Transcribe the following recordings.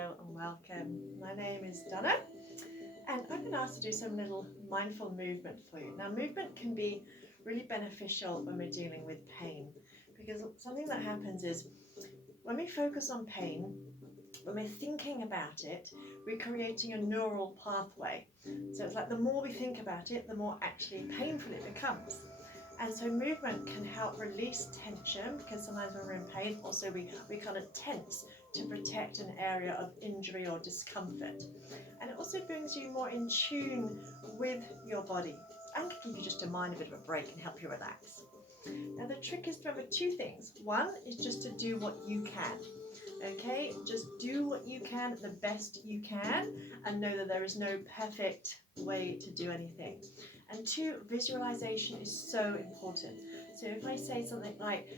Hello and welcome. My name is Donna and I've been asked to do some little mindful movement for you. Now, movement can be really beneficial when we're dealing with pain, because something that happens is when we focus on pain, when we're thinking about it, we're creating a neural pathway. So it's like the more we think about it, the more actually painful it becomes. And so movement can help release tension, because sometimes when we're in pain, also we kind of tense to protect an area of injury or discomfort. And it also brings you more in tune with your body and can give you just a mind a bit of a break and help you relax. Now the trick is to remember two things. One is just to do what you can. Okay, just do what you can, the best you can, and know that there is no perfect way to do anything. And two, visualization is so important. So if I say something like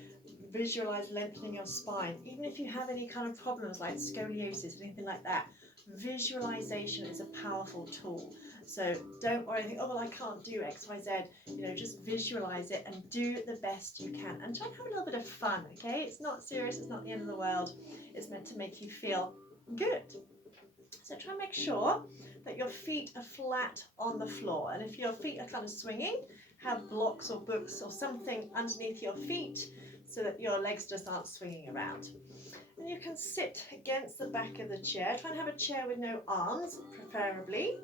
visualize lengthening your spine, even if you have any kind of problems like scoliosis, anything like that, visualization is a powerful tool. So don't worry, think, oh, well, I can't do X, Y, Z. Just visualize it and do the best you can. And try and have a little bit of fun, okay? It's not serious, it's not the end of the world. It's meant to make you feel good. So try and make sure that your feet are flat on the floor. And if your feet are kind of swinging, have blocks or books or something underneath your feet so that your legs just aren't swinging around. And you can sit against the back of the chair. Try and have a chair with no arms, preferably.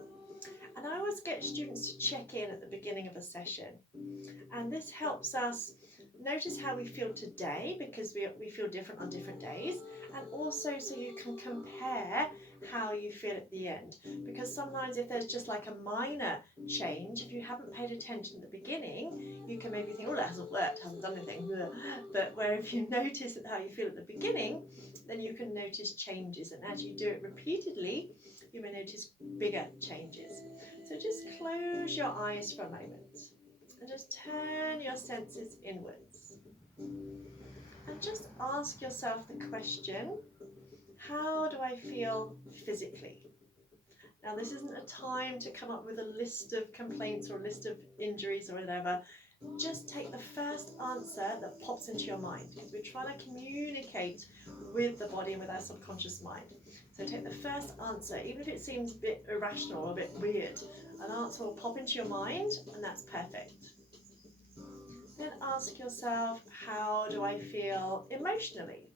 And I always get students to check in at the beginning of a session. And this helps us notice how we feel today, because we feel different on different days, and also so you can compare how you feel at the end. Because sometimes if there's just like a minor change, if you haven't paid attention at the beginning, you can maybe think, oh, that hasn't worked, hasn't done anything. But where if you notice how you feel at the beginning, then you can notice changes. And as you do it repeatedly, you may notice bigger changes. So just close your eyes for a moment and just turn your senses inwards. And just ask yourself the question, how do I feel physically? Now, this isn't a time to come up with a list of complaints or a list of injuries or whatever. Just take the first answer that pops into your mind, because we're trying to communicate with the body and with our subconscious mind. So take the first answer, even if it seems a bit irrational or a bit weird, an answer will pop into your mind, and that's perfect. Then ask yourself, how do I feel emotionally?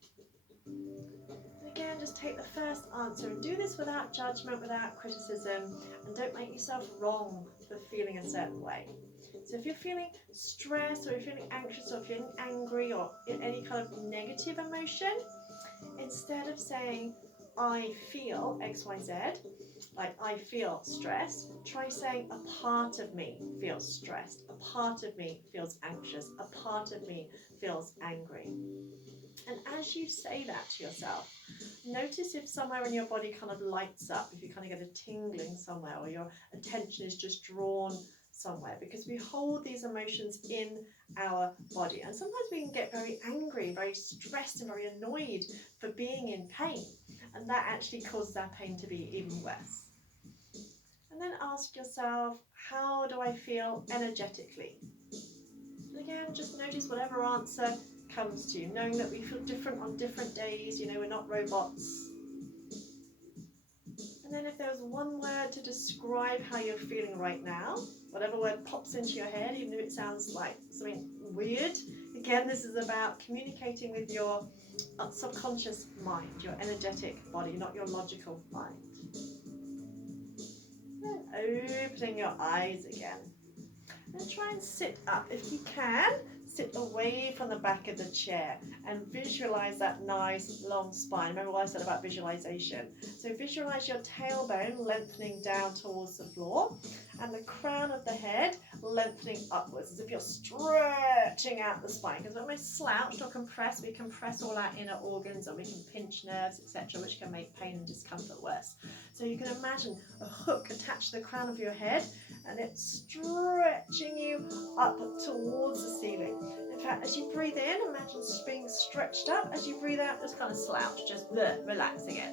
And again, just take the first answer and do this without judgment, without criticism, and don't make yourself wrong for feeling a certain way. So if you're feeling stressed, or you're feeling anxious, or feeling angry, or in any kind of negative emotion, instead of saying, I feel X, Y, Z, like I feel stressed, try saying a part of me feels stressed, a part of me feels anxious, a part of me feels angry. And as you say that to yourself, notice if somewhere in your body kind of lights up, if you kind of get a tingling somewhere, or your attention is just drawn somewhere, because we hold these emotions in our body. And sometimes we can get very angry, very stressed and very annoyed for being in pain, and that actually causes our pain to be even worse. And then ask yourself, how do I feel energetically? And again, just notice whatever answer comes to you, knowing that we feel different on different days, we're not robots. And then if there was one word to describe how you're feeling right now, whatever word pops into your head, even if it sounds like something weird, again, this is about communicating with your subconscious mind, your energetic body, not your logical mind. And opening your eyes again. And try and sit up. If you can, sit away from the back of the chair and visualize that nice long spine. Remember what I said about visualization? So visualize your tailbone lengthening down towards the floor and the crown of the head lengthening upwards, as if you're stretching out the spine. Because when we're slouched or compressed, we compress all our inner organs, and we can pinch nerves, etc., which can make pain and discomfort worse. So you can imagine a hook attached to the crown of your head, and it's stretching you up towards the ceiling. In fact, as you breathe in, imagine being stretched up. As you breathe out, just kind of slouch, just relaxing it.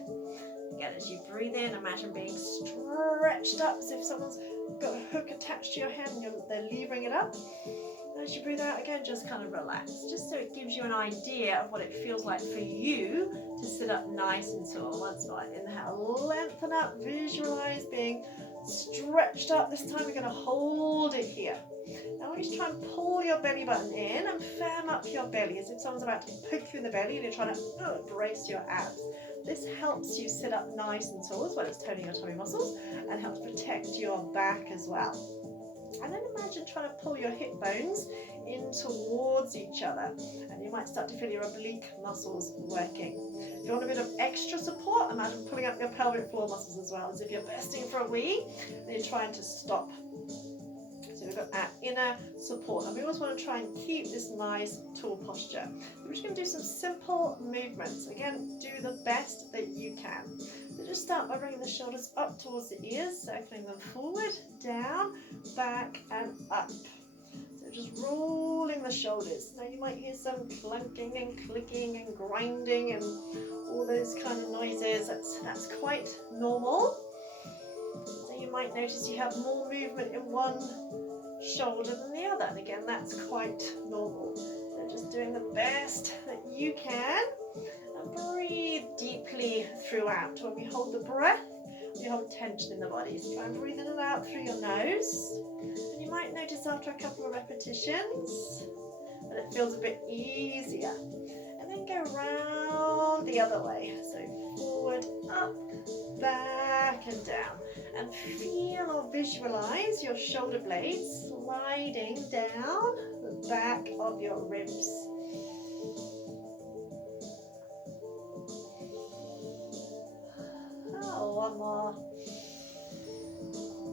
Again, as you breathe in, imagine being stretched up, as if someone's got a hook attached to your head and they're levering it up. And as you breathe out again, just kind of relax, just so it gives you an idea of what it feels like for you to sit up nice and tall. Once more, inhale, lengthen up, visualize being stretched up. This time we're going to hold it here. Now I want you to try and pull your belly button in and firm up your belly as if someone's about to poke you in the belly and you're trying to brace your abs. This helps you sit up nice and tall as well as toning your tummy muscles and helps protect your back as well. And then imagine trying to pull your hip bones in towards each other, and you might start to feel your oblique muscles working. If you want a bit of extra support, imagine pulling up your pelvic floor muscles as well, as if you're bursting for a wee and you're trying to stop. So we've got our inner support, and we always want to try and keep this nice tall posture. We're just going to do some simple movements. Again, do the best that you can. So just start by bringing the shoulders up towards the ears, circling them forward, down, back and up. So just rolling the shoulders. Now you might hear some clunking and clicking and grinding and all those kind of noises. That's quite normal. So you might notice you have more movement in one shoulder than the other, and again that's quite normal. So just doing the best that you can, and breathe deeply throughout. When we hold the breath, we hold tension in the body, so try and breathe in and out through your nose. And you might notice after a couple of repetitions that it feels a bit easier, and then go round the other way, so forward, up, back and down, and feel or visualize your shoulder blades sliding down the back of your ribs. Oh, one more.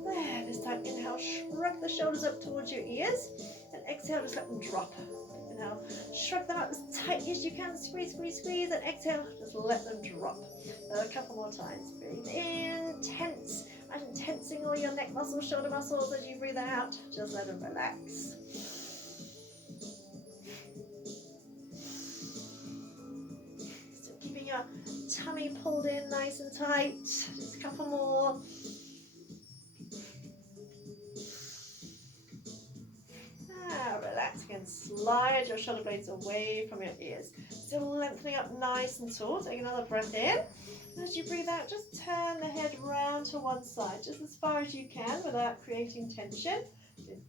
There, this time inhale, shrug the shoulders up towards your ears, and exhale, just let them drop. Inhale, shrug them up as tight as you can, squeeze, squeeze, squeeze, and exhale, just let them drop. A couple more times. Breathe in, tense. Imagine tensing all your neck muscles, shoulder muscles. As you breathe out, just let them relax. Still keeping your tummy pulled in nice and tight. Just a couple more. Relax again, slide your shoulder blades away from your ears. Still lengthening up nice and tall. Take another breath in. And as you breathe out, just turn the head round to one side, just as far as you can without creating tension.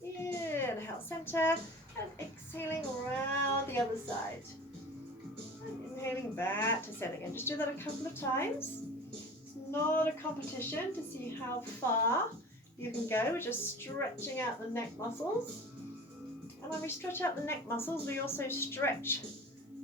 Inhale, center, and exhaling round the other side. And inhaling back to center again. Just do that a couple of times. It's not a competition to see how far you can go. We're just stretching out the neck muscles. And when we stretch out the neck muscles, we also stretch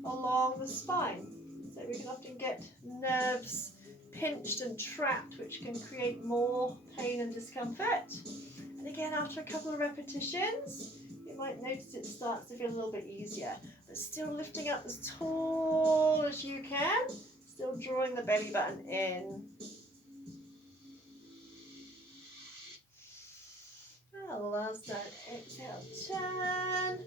along the spine. So we can often get nerves pinched and trapped, which can create more pain and discomfort. And again, after a couple of repetitions, you might notice it starts to feel a little bit easier. But still lifting up as tall as you can, still drawing the belly button in. Last time, exhale, turn.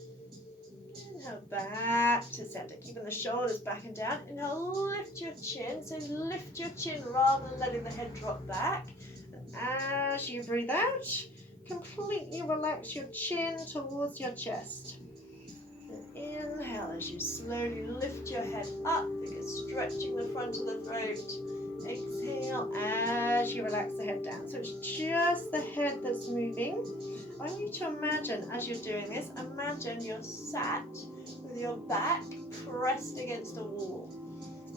Inhale, back to center, keeping the shoulders back and down. Inhale, lift your chin. So lift your chin rather than letting the head drop back. And as you breathe out, completely relax your chin towards your chest. And inhale as you slowly lift your head up, because stretching the front of the throat. Exhale as you relax the head down. So it's just the head that's moving. I want you to imagine, as you're doing this, imagine you're sat with your back pressed against a wall.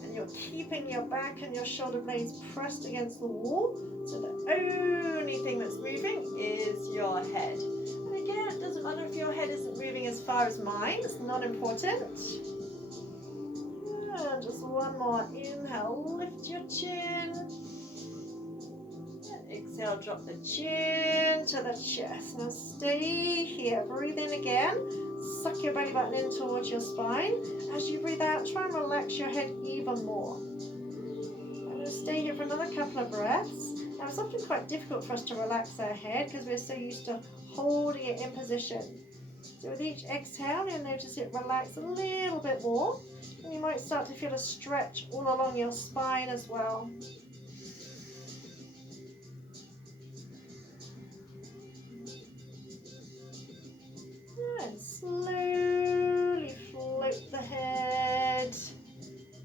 And you're keeping your back and your shoulder blades pressed against the wall. So the only thing that's moving is your head. And again, it doesn't matter if your head isn't moving as far as mine. It's not important. And just one more. Inhale, lift your chin. And exhale, drop the chin to the chest. Now stay here. Breathe in again. Suck your belly button in towards your spine. As you breathe out, try and relax your head even more. I'm going to stay here for another couple of breaths. Now it's often quite difficult for us to relax our head because we're so used to holding it in position. So with each exhale, you'll notice it relax a little bit more. And you might start to feel a stretch all along your spine as well. And slowly float the head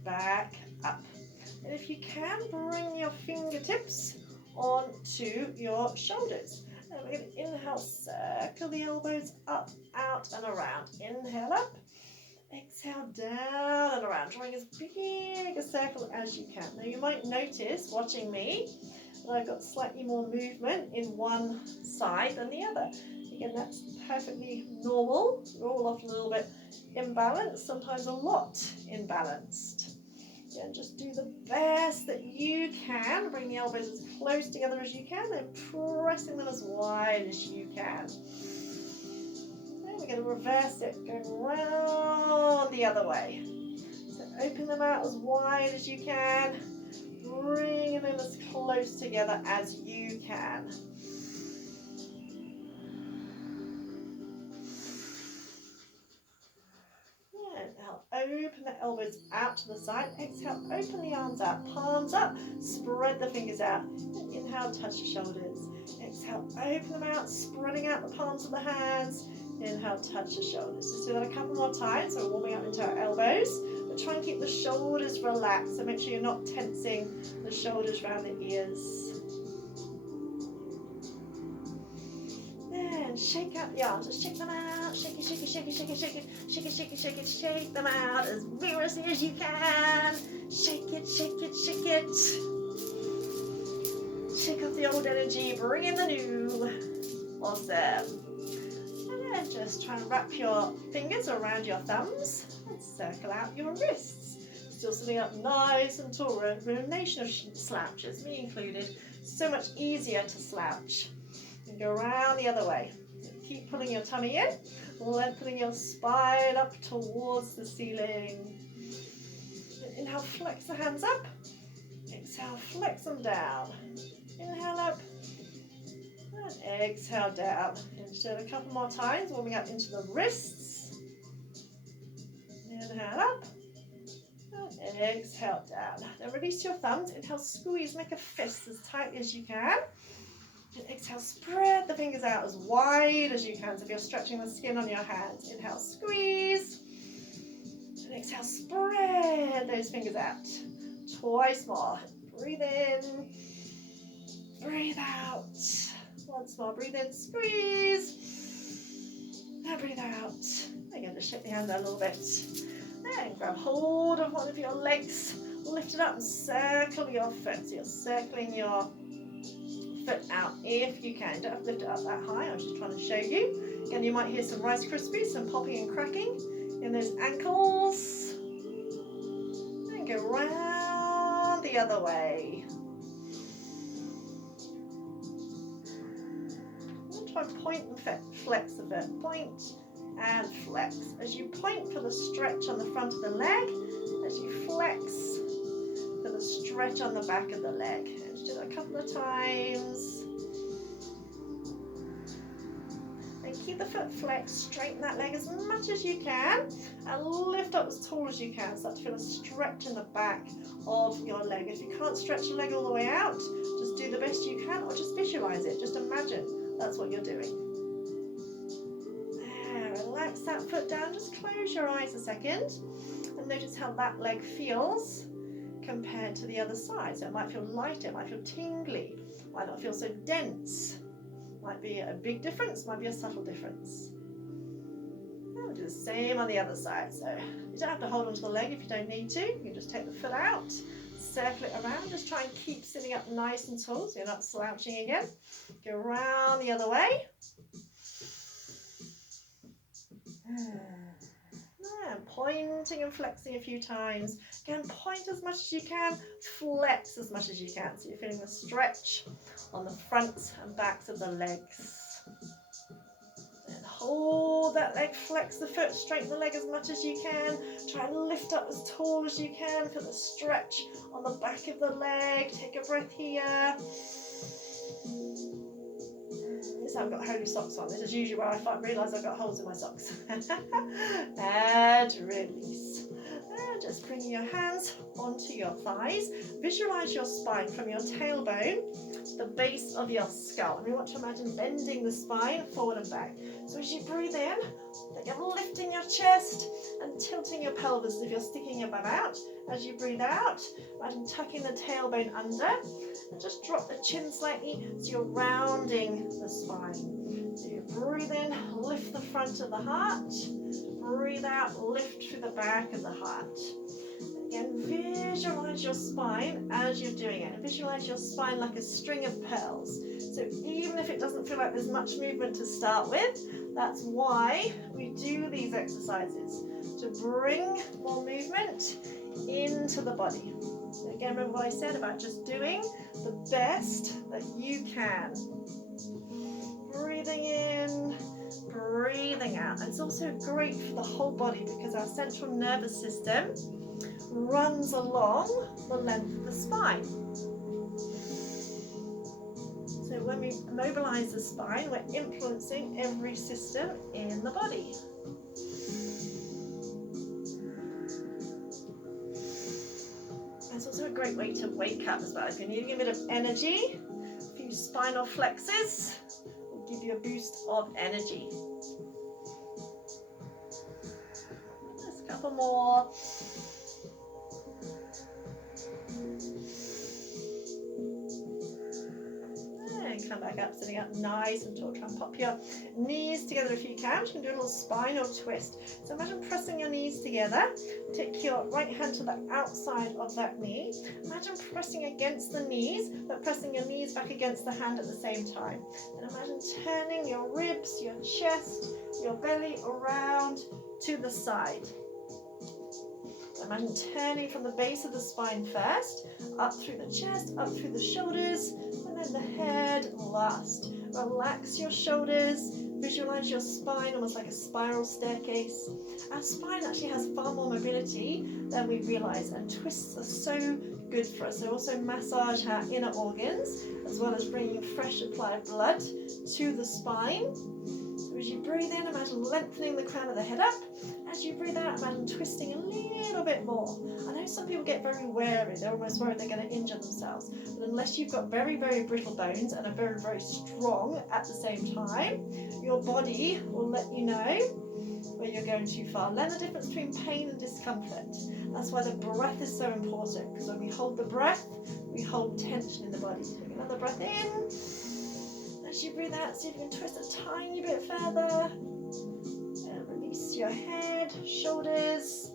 back up. if you can, bring your fingertips onto your shoulders. And we're going to inhale, circle the elbows up, out and around. Inhale up, exhale down and around, drawing as big a circle as you can. Now you might notice, watching me, that I've got slightly more movement in one side than the other. Again, that's perfectly normal. We're all often a little bit imbalanced, sometimes a lot imbalanced. Again, just do the best that you can. Bring the elbows as close together as you can, and pressing them as wide as you can. And we're going to reverse it, going round the other way. So open them out as wide as you can, bringing them as close together as you can. Inhale, open the elbows out to the side. Exhale, open the arms out, palms up, spread the fingers out. Inhale, touch the shoulders. Exhale, open them out, spreading out the palms of the hands. Inhale, touch the shoulders. Just do that a couple more times. So we're warming up into our elbows, but try and keep the shoulders relaxed. So make sure you're not tensing the shoulders around the ears. And shake out the arms, just shake them out, shake it, shake it, shake it, shake it, shake it, shake it, shake it, shake it, shake them out as vigorously as you can. Shake it, shake it, shake it. Shake off the old energy, bring in the new. Awesome. And then just try and wrap your fingers around your thumbs and circle out your wrists. Still sitting up nice and tall, no nation of slouches, me included. So much easier to slouch. And go around the other way. Keep pulling your tummy in, lengthening your spine up towards the ceiling. Inhale, flex the hands up. Exhale, flex them down. Inhale up. And exhale down. And do it a couple more times, warming up into the wrists. Inhale up. And exhale down. Then release your thumbs. Inhale, squeeze, make a fist as tight as you can. And exhale, spread the fingers out as wide as you can. So if you're stretching the skin on your hands, inhale, squeeze. And exhale, spread those fingers out. Twice more. Breathe in. Breathe out. Once more. Breathe in, squeeze. And breathe out. Again, just shake the hands out a little bit. Then grab hold of one of your legs. Lift it up and circle your foot. So you're circling your foot out if you can. Don't have to lift it up that high. I'm just trying to show you. Again, you might hear some Rice Krispies, some popping and cracking in those ankles. And go round the other way. And try and point and flex the foot. Point and flex. As you point for the stretch on the front of the leg, as you flex for the stretch on the back of the leg. Do it a couple of times. And keep the foot flexed, straighten that leg as much as you can, and lift up as tall as you can. Start to feel a stretch in the back of your leg. If you can't stretch your leg all the way out, just do the best you can, or just visualize it. Just imagine that's what you're doing. There, relax that foot down. Just close your eyes a second and notice how that leg feels compared to the other side. So it might feel lighter, it might feel tingly, might not feel so dense. Might be a big difference, might be a subtle difference. And we'll do the same on the other side. So you don't have to hold onto the leg if you don't need to. You can just take the foot out, circle it around, just try and keep sitting up nice and tall so you're not slouching again. Go around the other way. And pointing and flexing a few times. Again, point as much as you can, flex as much as you can. So you're feeling the stretch on the fronts and backs of the legs. And hold that leg, flex the foot, straighten the leg as much as you can. Try and lift up as tall as you can for the stretch on the back of the leg. Take a breath here. I've got holy socks on. This is usually where I realise I've got holes in my socks. And release. And just bringing your hands onto your thighs. Visualise your spine from your tailbone to the base of your skull. And we want to imagine bending the spine forward and back. So as you breathe in, the Again, lifting your chest and tilting your pelvis as if you're sticking your bum out. As you breathe out, imagine tucking the tailbone under and just drop the chin slightly so you're rounding the spine. So you breathe in, lift the front of the heart. Breathe out, lift through the back of the heart. Again, visualize your spine as you're doing it. Visualize your spine like a string of pearls. So even if it doesn't feel like there's much movement to start with, that's why we do these exercises, to bring more movement into the body. So again, remember what I said about just doing the best that you can. Breathing in, breathing out. And it's also great for the whole body because our central nervous system runs along the length of the spine. So when we mobilize the spine, we're influencing every system in the body. It's also a great way to wake up as well. If you're needing a bit of energy, a few spinal flexes will give you a boost of energy. Just a couple more. And come back up, sitting up nice and tall. Try and pop your knees together if you can. You can do a little spinal twist. So imagine pressing your knees together. Take your right hand to the outside of that knee. Imagine pressing against the knees, but pressing your knees back against the hand at the same time. And imagine turning your ribs, your chest, your belly around to the side. Imagine turning from the base of the spine first, up through the chest, up through the shoulders, and then the head last. Relax your shoulders, visualize your spine almost like a spiral staircase. Our spine actually has far more mobility than we realize, and twists are so good for us. They also massage our inner organs, as well as bringing fresh applied blood to the spine. So as you breathe in, imagine lengthening the crown of the head up. As you breathe out, imagine twisting a little bit more. I know some people get very wary. They're almost worried they're going to injure themselves. But unless you've got very, very brittle bones and are very, very strong at the same time, your body will let you know where you're going too far. Learn the difference between pain and discomfort. That's why the breath is so important, because when we hold the breath, we hold tension in the body. Take another breath in. As you breathe out, see if you can twist a tiny bit further. And release your head, shoulders,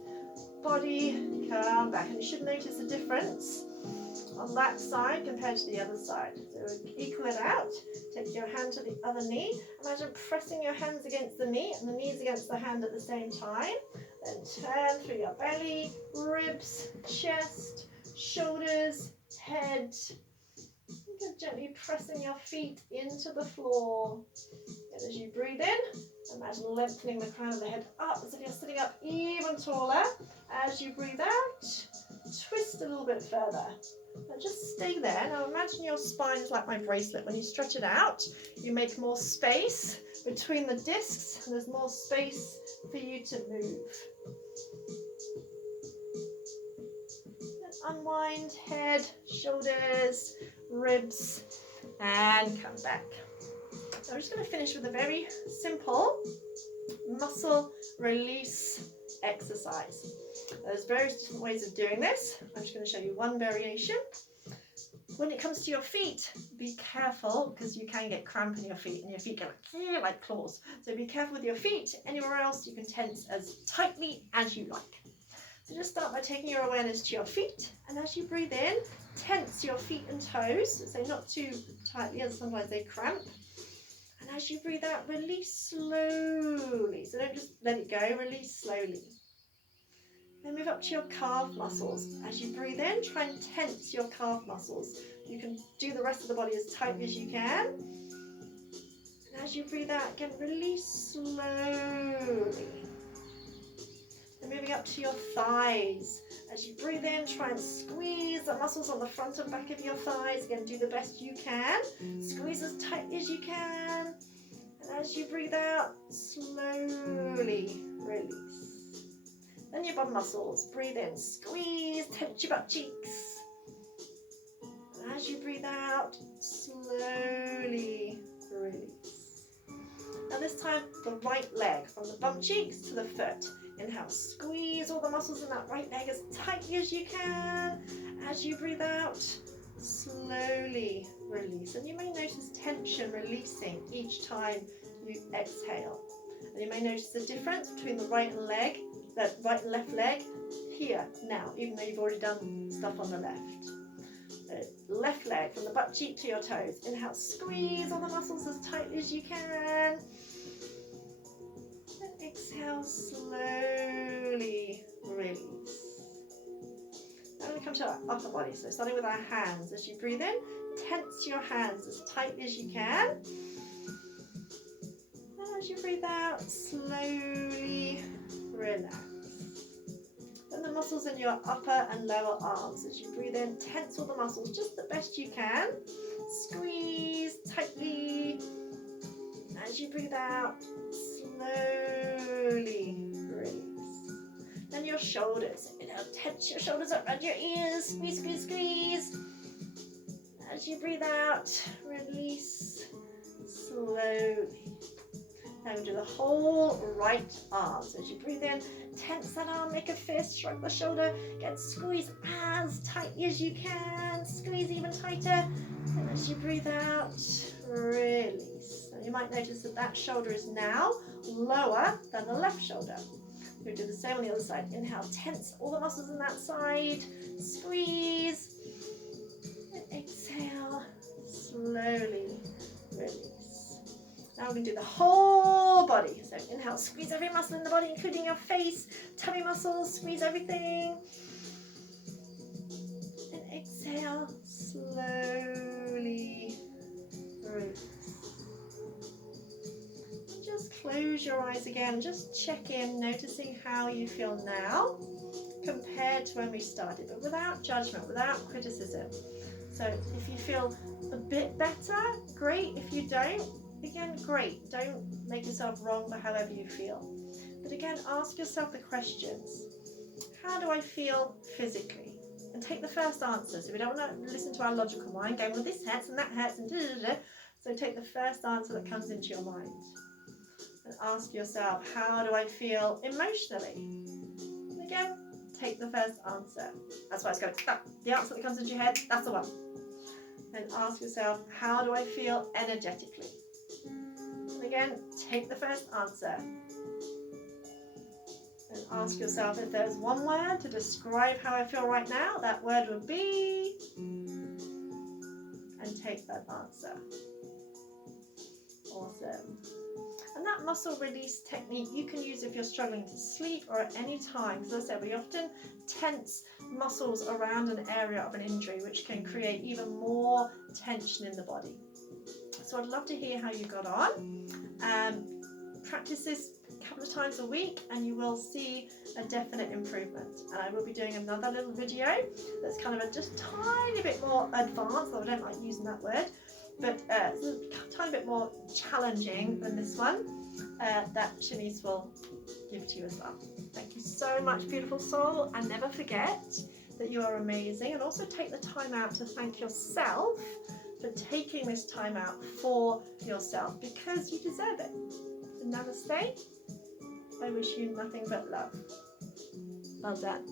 body, come back. And you should notice the difference on that side compared to the other side. So equal it out. Take your hand to the other knee. Imagine pressing your hands against the knee and the knees against the hand at the same time. Then turn through your belly, ribs, chest, shoulders, head. Gently pressing your feet into the floor. And as you breathe in, imagine lengthening the crown of the head up as if you're sitting up even taller. As you breathe out, twist a little bit further. And just stay there. Now imagine your spine is like my bracelet. When you stretch it out, you make more space between the discs, and there's more space for you to move. Unwind, head, shoulders, ribs, and come back. So I'm just going to finish with a very simple muscle release exercise. There's various different ways of doing this. I'm just going to show you one variation. When it comes to your feet, be careful, because you can get cramp in your feet and your feet go like claws. So be careful with your feet. Anywhere else you can tense as tightly as you like. So just start by taking your awareness to your feet, and as you breathe in, tense your feet and toes, so not too tightly as sometimes they cramp. And as you breathe out, release slowly. So don't just let it go, release slowly. Then move up to your calf muscles. As you breathe in, try and tense your calf muscles. You can do the rest of the body as tightly as you can. And as you breathe out, again, release slowly. And moving up to your thighs. As you breathe in, try and squeeze the muscles on the front and back of your thighs. Again, do the best you can. Squeeze as tight as you can. And as you breathe out, slowly release. Then your bum muscles. Breathe in, squeeze, tense your butt cheeks. And as you breathe out, slowly release. And this time, the right leg, from the bum cheeks to the foot. Inhale, squeeze all the muscles in that right leg as tightly as you can. As you breathe out, slowly release. And you may notice tension releasing each time you exhale. And you may notice the difference between the right and left leg here now, even though you've already done stuff on the left. Left leg from the butt cheek to your toes. Inhale, squeeze all the muscles as tightly as you can. And exhale, slowly release. Now we're going to come to our upper body. So starting with our hands. As you breathe in, tense your hands as tightly as you can. And as you breathe out, slowly relax. And the muscles in your upper and lower arms. As you breathe in, tense all the muscles just the best you can. Squeeze tightly. As you breathe out, slowly release. Then your shoulders. Tense your shoulders up around your ears. Squeeze, squeeze, squeeze. As you breathe out, release slowly. Now we do the whole right arm. So as you breathe in, tense that arm, make a fist, shrug the shoulder, again squeeze as tightly as you can, squeeze even tighter, and as you breathe out, release. Now you might notice that that shoulder is now lower than the left shoulder. We'll do the same on the other side. Inhale, tense all the muscles on that side, squeeze, and exhale, slowly release. Now we're going to do the whole body. So inhale, squeeze every muscle in the body, including your face, tummy muscles, squeeze everything. And exhale, slowly release. And just close your eyes again. Just check in, noticing how you feel now compared to when we started, but without judgment, without criticism. So if you feel a bit better, great. If you don't, again, great. Don't make yourself wrong for however you feel. But again, ask yourself the questions. How do I feel physically? And take the first answer. So we don't want to listen to our logical mind going, well, this hurts and that hurts and da-da-da-da. So take the first answer that comes into your mind. And ask yourself, how do I feel emotionally? And again, take the first answer. That's why it's going, the answer that comes into your head, that's the one. And ask yourself, how do I feel energetically? And again, take the first answer. And ask yourself, if there's one word to describe how I feel right now, that word would be, and take that answer. Awesome. And that muscle release technique you can use if you're struggling to sleep or at any time. As I said, we often tense muscles around an area of an injury, which can create even more tension in the body. So I'd love to hear how you got on. Practice this a couple of times a week and you will see a definite improvement. And I will be doing another little video that's kind of a just tiny bit more advanced, though I don't like using that word, but it's a tiny bit more challenging than this one that Shanice will give to you as well. Thank you so much, beautiful soul, and never forget that you are amazing, and also take the time out to thank yourself for taking this time out for yourself, because you deserve it. So namaste. I wish you nothing but love. Well done.